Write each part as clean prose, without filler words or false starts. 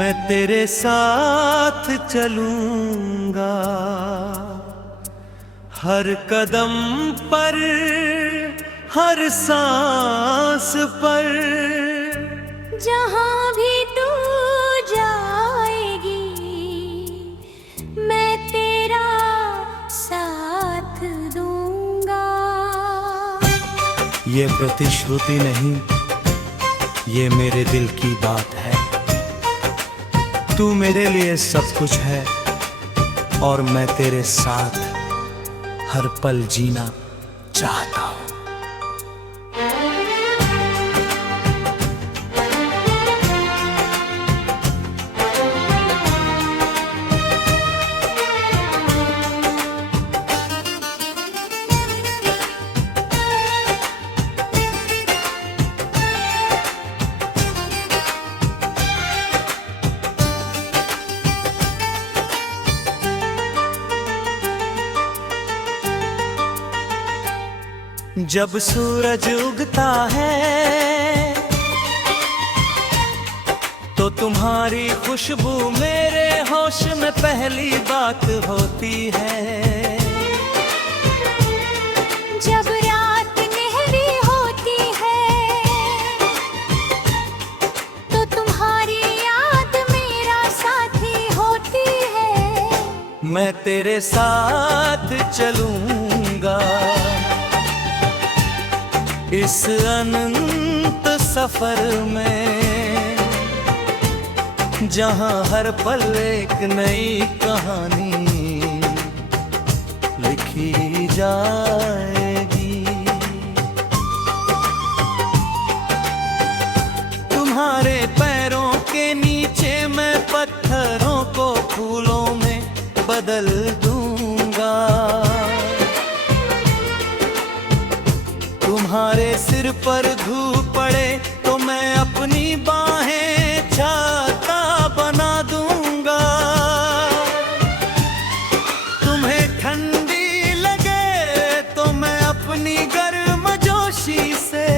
मैं तेरे साथ चलूंगा हर कदम पर, हर सांस पर। जहाँ भी तू जाएगी मैं तेरा साथ दूंगा। ये प्रतिश्रुति नहीं, ये मेरे दिल की बात है। तू मेरे लिए सब कुछ है और मैं तेरे साथ हर पल जीना चाहता हूँ। जब सूरज उगता है तो तुम्हारी खुशबू मेरे होश में पहली बात होती है। जब रात गहरी होती है तो तुम्हारी याद मेरा साथी होती है। मैं तेरे साथ चलूंगा इस अनंत सफर में, जहां हर पल एक नई कहानी लिखी जाएगी। तुम्हारे पैरों के नीचे मैं पत्थरों को फूलों में बदल दूंगा। तुम्हारे सिर पर धूप पड़े तो मैं अपनी बाहें छाता बना दूंगा। तुम्हें ठंडी लगे तो मैं अपनी गर्मजोशी से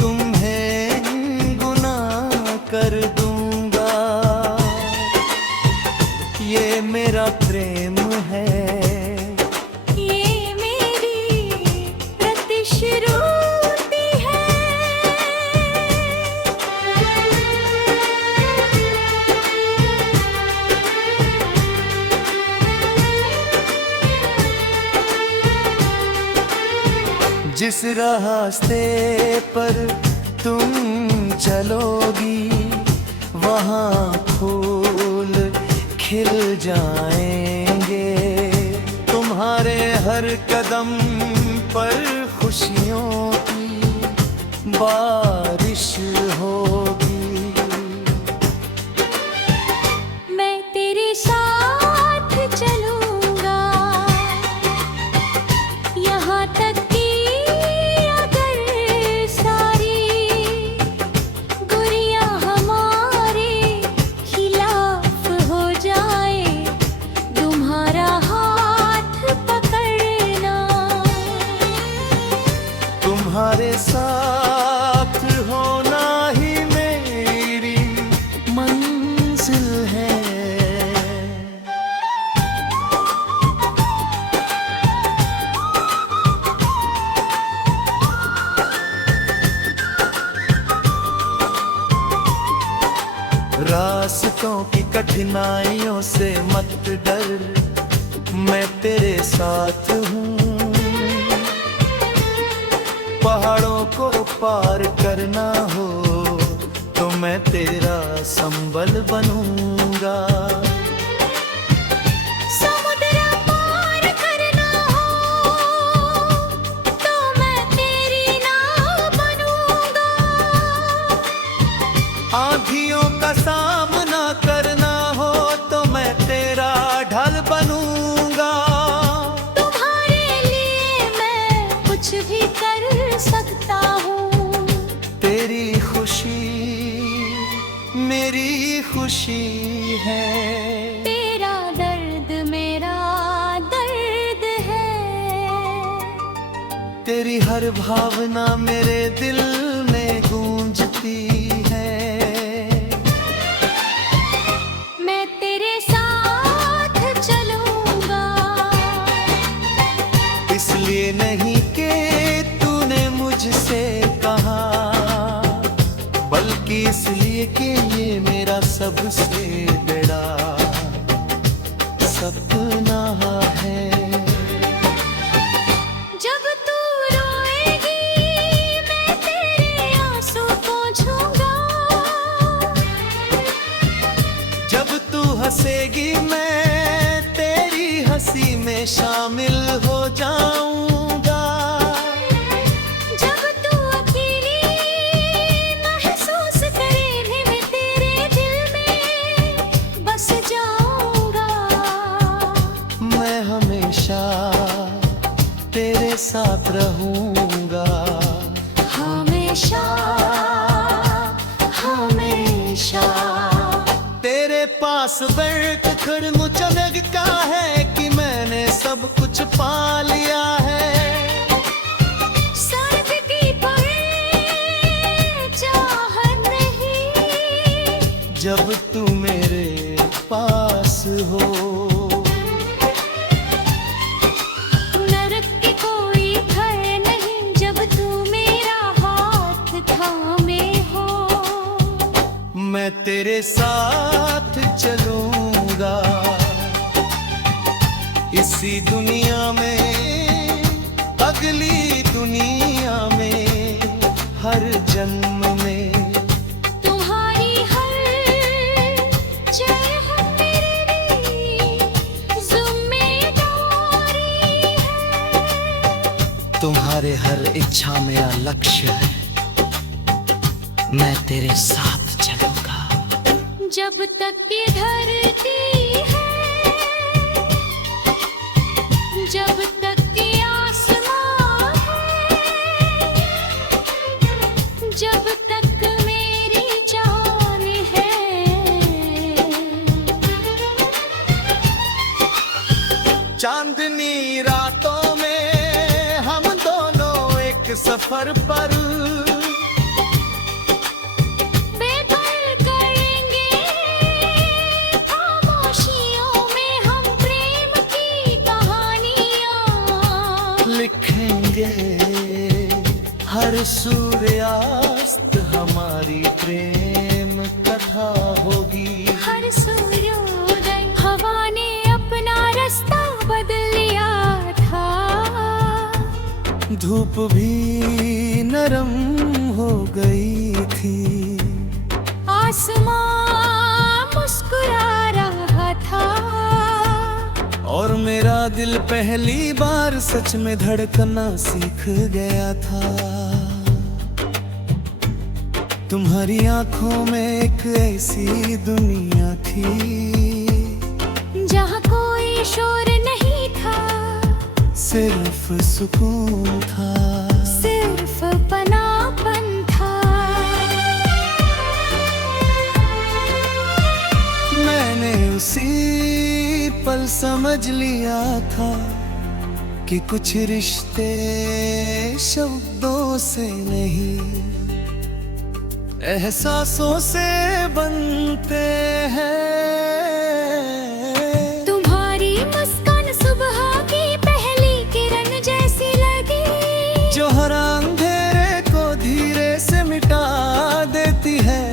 तुम्हें गुनाह कर दूंगा। ये मेरा प्रेम है, जिस रास्ते पर तुम चलोगी वहाँ फूल खिल जाएंगे। तुम्हारे हर कदम पर खुशियों की बारिश होगी। मैं तेरे साथ चलूंगा यहाँ तक तुम्हारे साथ होना ही मेरी मंजिल है। रास्तों की कठिनाइयों से मत डर, मैं तेरे साथ हूँ। पहाड़ों को पार करना हो तो मैं तेरा संबल बनूंगा। समुद्र पार करना हो तो मैं तेरी नाव बनूंगा। आंधियों का सामना करना हो तो मैं तेरा ढल बनूंगा। तुम्हारे लिए मैं कुछ भी कर सकता हूँ। तेरी खुशी मेरी खुशी है, तेरा दर्द मेरा दर्द है। तेरी हर भावना मेरे दिल में गूंजती है। से बड़ा सपना है। जब तू रोएगी मैं तेरे आंसू पोंछूंगा, जब तू हंसेगी मैं तेरी हंसी में शामिल हो जाऊंगा। जब तू अकेली महसूस करेगी मैं तेरे दिल में बस जाऊंगा। मैं हमेशा तेरे साथ रहूंगा, हमेशा हमेशा। तेरे पास बैठ कर मुझे लगता है कि मैंने सब कुछ पा लिया है। सर्द की पड़े चाहत नहीं, जब तू मेरे पास हो। नरक के कोई भय नहीं, जब तू मेरा हाथ थामे हो। मैं तेरे साथ चलूंगा इसी दुनिया में, अगली दुनिया में, हर जन्म में। तुम्हारी हर चाहत मेरे लिए जिम्मेदारी है। तुम्हारे हर इच्छा मेरा लक्ष्य है, मैं तेरे साथ चलूंगा। जब तक ये धरती है, जब तक ये आसमां है, जब तक मेरी जान है। चांदनी रातों में हम दोनों एक सफर पर बेखबर करेंगे, खामोशियों में हम प्रेम की कहानियां लिखेंगे। हर सूर्यास्त हमारी प्रेम कथा होगी। हर सूर्योदय हवा ने अपना रास्ता बदल लिया था। धूप भी नरम हो गई थी, आसमां मुस्कुरा रहा था। और मेरा दिल पहली बार सच में धड़कना सीख गया था। तुम्हारी आंखों में एक ऐसी दुनिया थी, जहाँ कोई शोर नहीं था, सिर्फ सुकून था, सिर्फ पनापन था। मैंने उसी पल समझ लिया था कि कुछ रिश्ते शब्दों से नहीं, एहसासों से बनते हैं। तुम्हारी मुस्कान सुबह की पहली किरण जैसी लगी, जो हर अंधेरे को धीरे से मिटा देती है।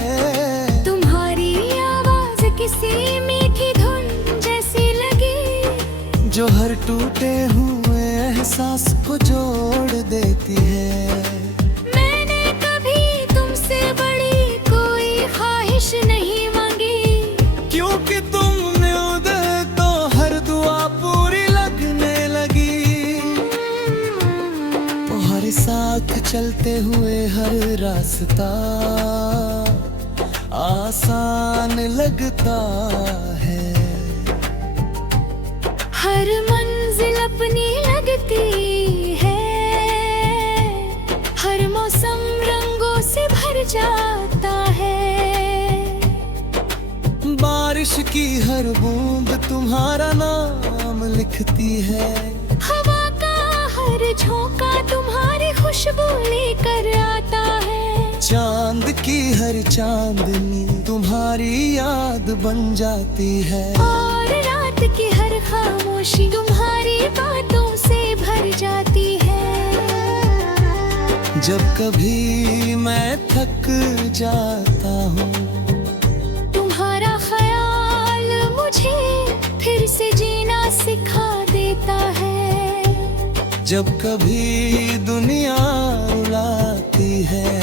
तुम्हारी आवाज किसी मीठी धुन जैसी लगी, जो हर टूटे हुए एहसास को जोड़ देती है। मैंने कभी तुमसे बड़ी कोई ख्वाहिश नहीं मांगी, क्योंकि तुमने उधर तो हर दुआ पूरी लगने लगी। और साथ चलते हुए हर रास्ता आसान लगता है। हर मंजिल अपनी लगती है, हर मौसम रंगों से भर जाता है। बारिश की हर बूंद तुम्हारा नाम लिखती है, हवा का हर झोंका तुम्हारी खुशबू लेकर आता है। चांद की हर चांदनी तुम्हारी याद बन जाती है, और रात की हर खामोशी तुम्हारी बातों से भर जाती है। जब कभी मैं थक जाता हूँ, तुम्हारा जब कभी दुनिया रुलाती है।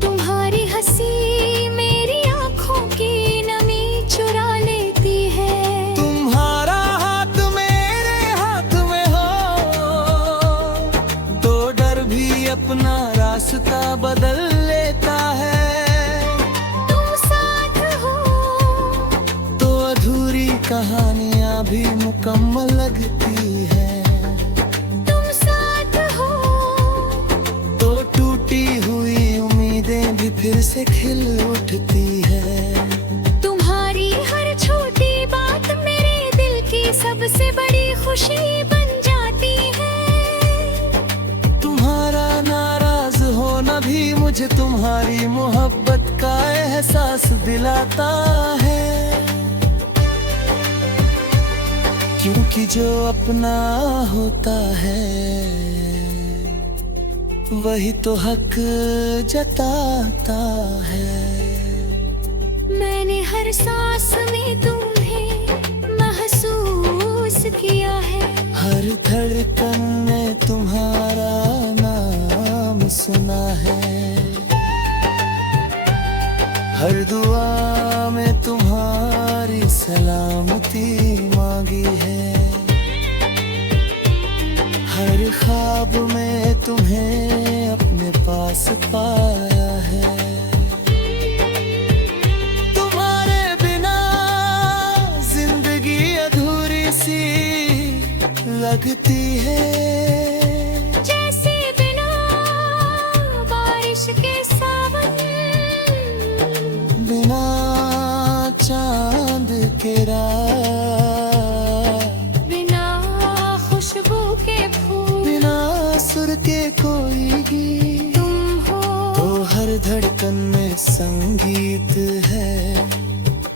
तुम्हारी हंसी मेरी आंखों की नमी चुरा लेती है। तुम्हारा हाथ मेरे हाथ में हो तो डर भी अपना रास्ता बदल लेता है। तुम साथ हो तो अधूरी कहानियां भी मुकम्मल लगती है। तुम साथ हो तो टूटी हुई उम्मीदें भी फिर से खिल उठती है। तुम्हारी हर छोटी बात मेरे दिल की सबसे बड़ी खुशी बन जाती है। तुम्हारा नाराज होना भी मुझे तुम्हारी मोहब्बत का एहसास दिलाता है। क्योंकि जो अपना होता है वही तो हक जताता है। मैंने हर सांस में तुम्हें महसूस किया है। हर धड़कन में तुम्हारा नाम सुना है। हर दुआ में तुम्हारी सलामती मांगी है। हर ख्वाब में तुम्हें अपने पास पाया है। तुम्हारे बिना जिंदगी अधूरी सी लगती है। जैसे बिना बारिश के सावन, बिना चांद के रात, बिना खुशबू के फूल, बिना सुर के कोई गीत। तुम हो तो हर धड़कन में संगीत है।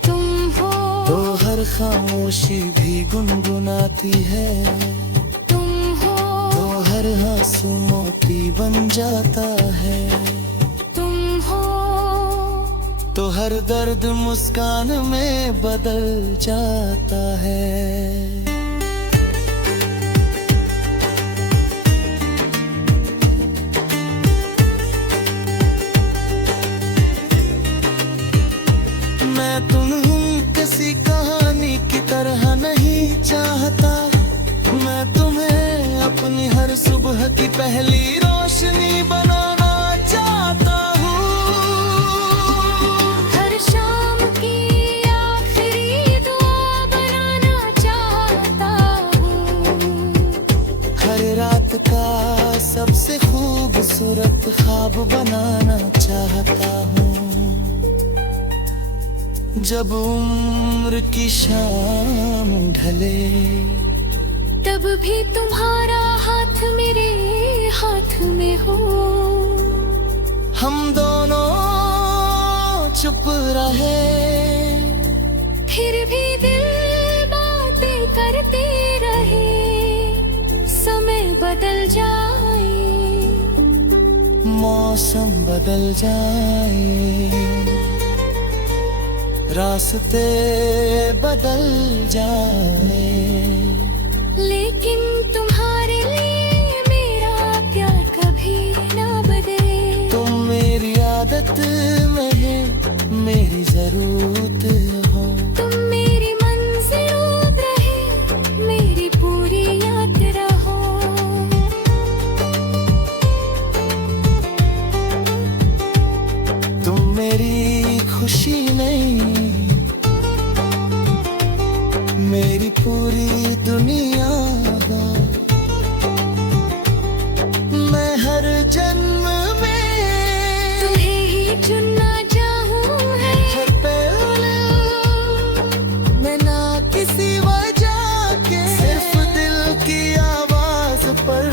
तुम हो तो हर खामोशी भी गुनगुनाती है। तुम हो तो हर आंसू मोती बन जाता है। तुम हो तो हर दर्द मुस्कान में बदल जाता है। मैं तुम्हें किसी कहानी की तरह नहीं चाहता। मैं तुम्हें अपनी हर सुबह की पहली रोशनी बनाना चाहता हूँ। हर शाम की आखिरी दुआ बनाना चाहता हूँ। हर रात का सबसे खूबसूरत ख्वाब बनाना चाहता हूँ। जब उम्र की शाम ढले तब भी तुम्हारा हाथ मेरे हाथ में हो। हम दोनों चुप रहे फिर भी दिल बातें करते रहे। समय बदल जाए, मौसम बदल जाए, रास्ते बदल जाए, लेकिन तुम्हारे लिए मेरा प्यार कभी ना बदले। तुम मेरी आदत में है, मेरी जरूरत हो। तुम मेरी मंजिल रहे, मेरी पूरी यात्रा हो। तुम मेरी खुशी नहीं, मेरी पूरी दुनिया हो। मैं हर जन्म में तुम्हें ही चुनना चाहूँ है। हर पल मैं ना किसी वजह के, सिर्फ दिल की आवाज पर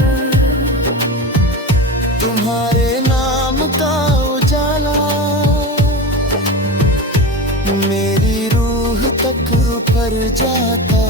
तुम्हारे नाम का उजाला मेरी रूह तक भर जाता